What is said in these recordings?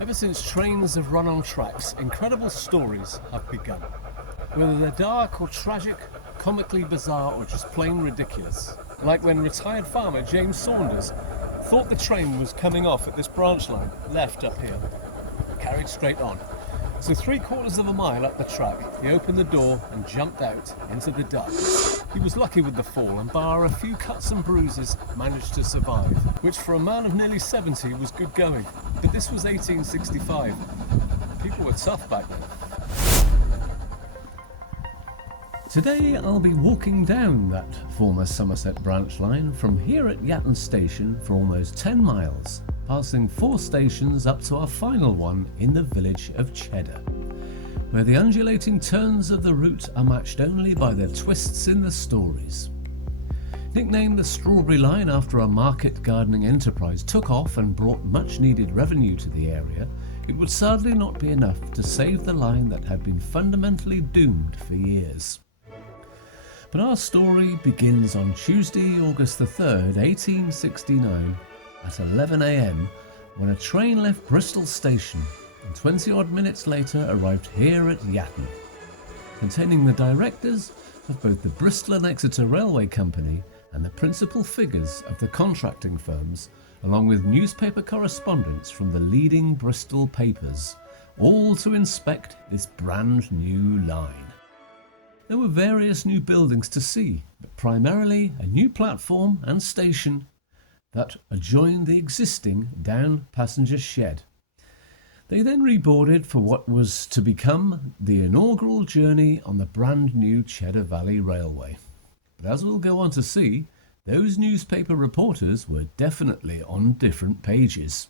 Ever since trains have run on tracks, incredible stories have begun. Whether they're dark or tragic, comically bizarre or just plain ridiculous. Like when retired farmer James Saunders thought the train was coming off at this branch line, left up here, carried straight on. So 3/4 of a mile up the track, he opened the door and jumped out into the dark. He was lucky with the fall and bar a few cuts and bruises managed to survive, which for a man of nearly 70 was good going. But this was 1865. People were tough back then. Today I'll be walking down that former Somerset branch line from here at Yatton Station for almost 10 miles, passing 4 stations up to our final one in the village of Cheddar, where the undulating turns of the route are matched only by the twists in the stories. Nicknamed the Strawberry Line after a market gardening enterprise took off and brought much needed revenue to the area, it would sadly not be enough to save the line that had been fundamentally doomed for years. But our story begins on Tuesday, August the 3rd, 1869, at 11 a.m, when a train left Bristol Station and 20 odd minutes later arrived here at Yatton, containing the directors of both the Bristol and Exeter Railway Company and the principal figures of the contracting firms, along with newspaper correspondents from the leading Bristol papers, all to inspect this brand new line. There were various new buildings to see, but primarily a new platform and station that adjoined the existing down passenger shed. They then reboarded for what was to become the inaugural journey on the brand new Cheddar Valley Railway. But as we'll go on to see, those newspaper reporters were definitely on different pages.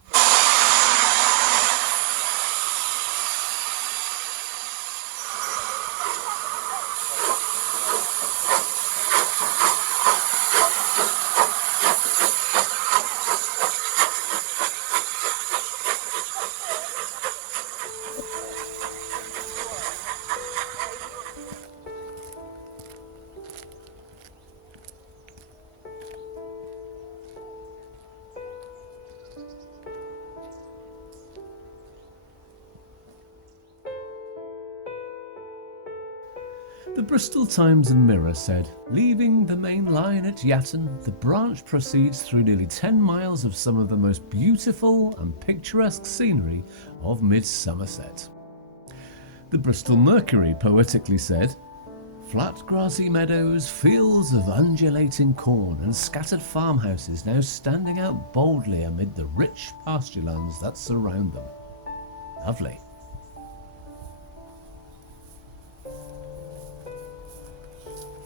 The Bristol Times and Mirror said, leaving the main line at Yatton, the branch proceeds through nearly 10 miles of some of the most beautiful and picturesque scenery of mid-Somerset. The Bristol Mercury poetically said, flat grassy meadows, fields of undulating corn and scattered farmhouses now standing out boldly amid the rich pasture lands that surround them. Lovely.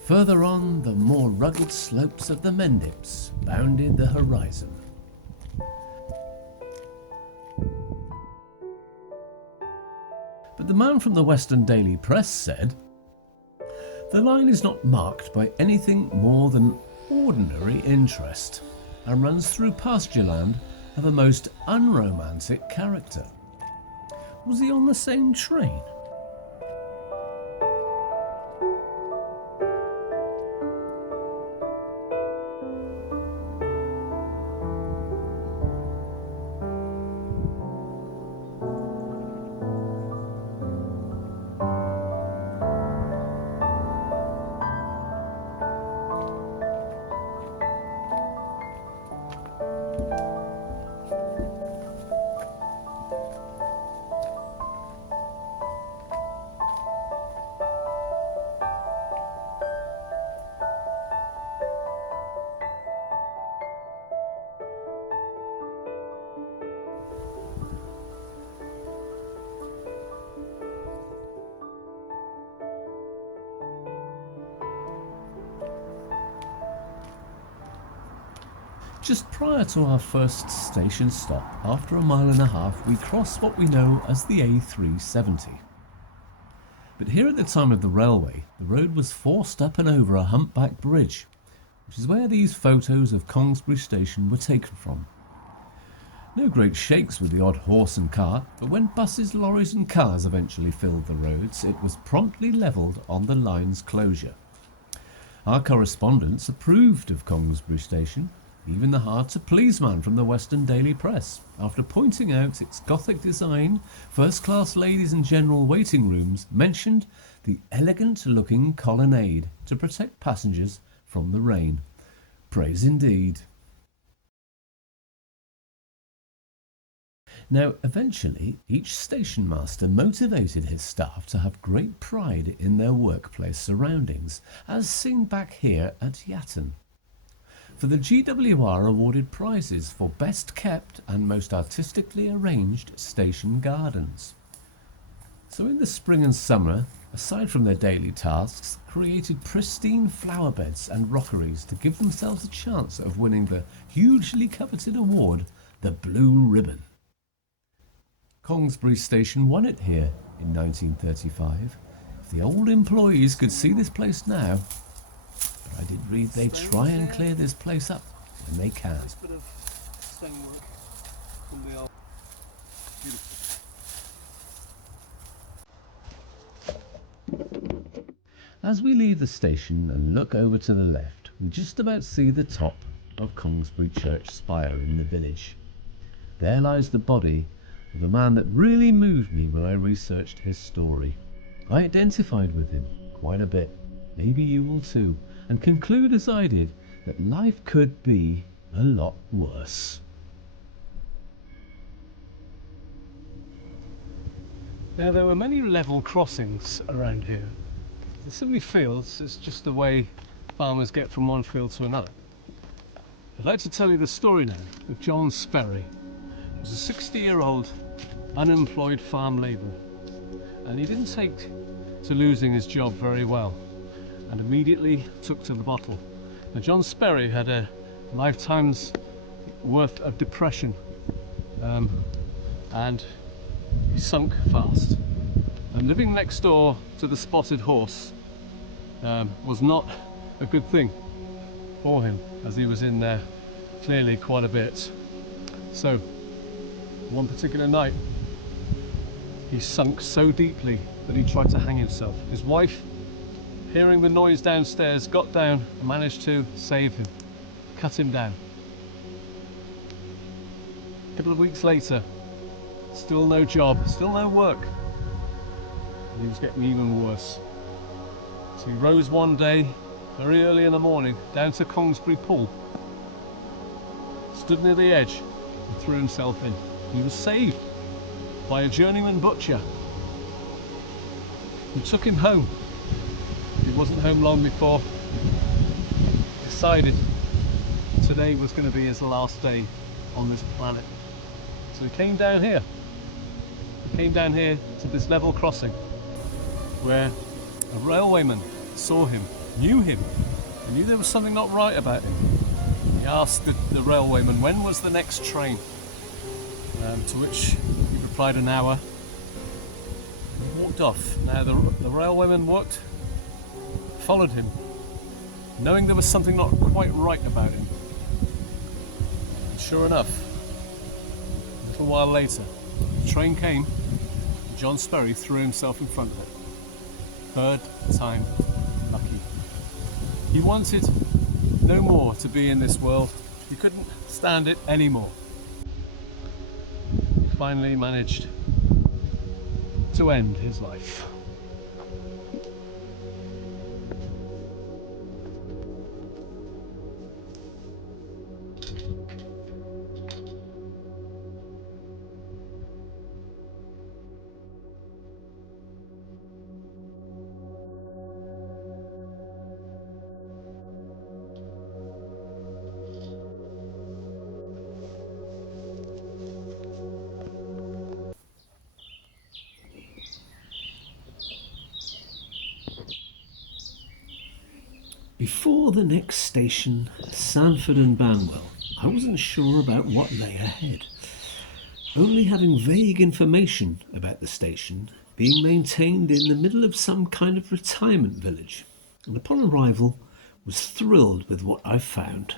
Further on, the more rugged slopes of the Mendips bounded the horizon. But the man from the Western Daily Press said, the line is not marked by anything more than ordinary interest and runs through pasture land of a most unromantic character. Was he on the same train? Just prior to our first station stop, after a mile and a half, we cross what we know as the A370. But here at the time of the railway, the road was forced up and over a humpback bridge, which is where these photos of Congsbury Station were taken from. No great shakes with the odd horse and cart, but when buses, lorries and cars eventually filled the roads, it was promptly levelled on the line's closure. Our correspondents approved of Congsbury Station, Even the hard-to-please man from the Western Daily Press, after pointing out its Gothic design, first-class ladies and general waiting rooms, mentioned the elegant-looking colonnade to protect passengers from the rain. Praise indeed. Now, eventually, each station master motivated his staff to have great pride in their workplace surroundings, as seen back here at Yatton. For the GWR awarded prizes for best kept and most artistically arranged station gardens. So in the spring and summer, aside from their daily tasks, created pristine flower beds and rockeries to give themselves a chance of winning the hugely coveted award, the Blue Ribbon. Kongsbury Station won it here in 1935. If the old employees could see this place now, but I did read they try and clear this place up when they can. As we leave the station and look over to the left, we just about see the top of Kongsbury Church spire in the village. There lies the body of the man that really moved me when I researched his story. I identified with him quite a bit, maybe you will too, and conclude as I did that life could be a lot worse. Now, there were many level crossings around here. There's so many fields, it's just the way farmers get from one field to another. I'd like to tell you the story now of John Sperry. He was a 60-year-old unemployed farm labourer, and he didn't take to losing his job very well and immediately took to the bottle. Now, John Sperry had a lifetime's worth of depression, and he sunk fast. And living next door to the Spotted Horse was not a good thing for him, as he was in there clearly quite a bit. So one particular night he sunk so deeply that he tried to hang himself. His wife, hearing the noise downstairs, got down and managed to save him, cut him down. A couple of weeks later, still no job, still no work. And he was getting even worse. So he rose one day, very early in the morning, down to Kongsbury Pool, stood near the edge and threw himself in. He was saved by a journeyman butcher who took him home. He wasn't home long before he decided today was going to be his last day on this planet. So he came down here. He came down here to this level crossing where a railwayman saw him, knew him, and knew there was something not right about him. He asked the railwayman when was the next train, to which he replied an hour. He walked off. Now the railwayman followed him, knowing there was something not quite right about him. And sure enough, a little while later, the train came, and John Sperry threw himself in front of it. Third time lucky. He wanted no more to be in this world. He couldn't stand it anymore. He finally managed to end his life. Before the next station, Sanford and Banwell, I wasn't sure about what lay ahead. Only having vague information about the station being maintained in the middle of some kind of retirement village, and upon arrival was thrilled with what I found.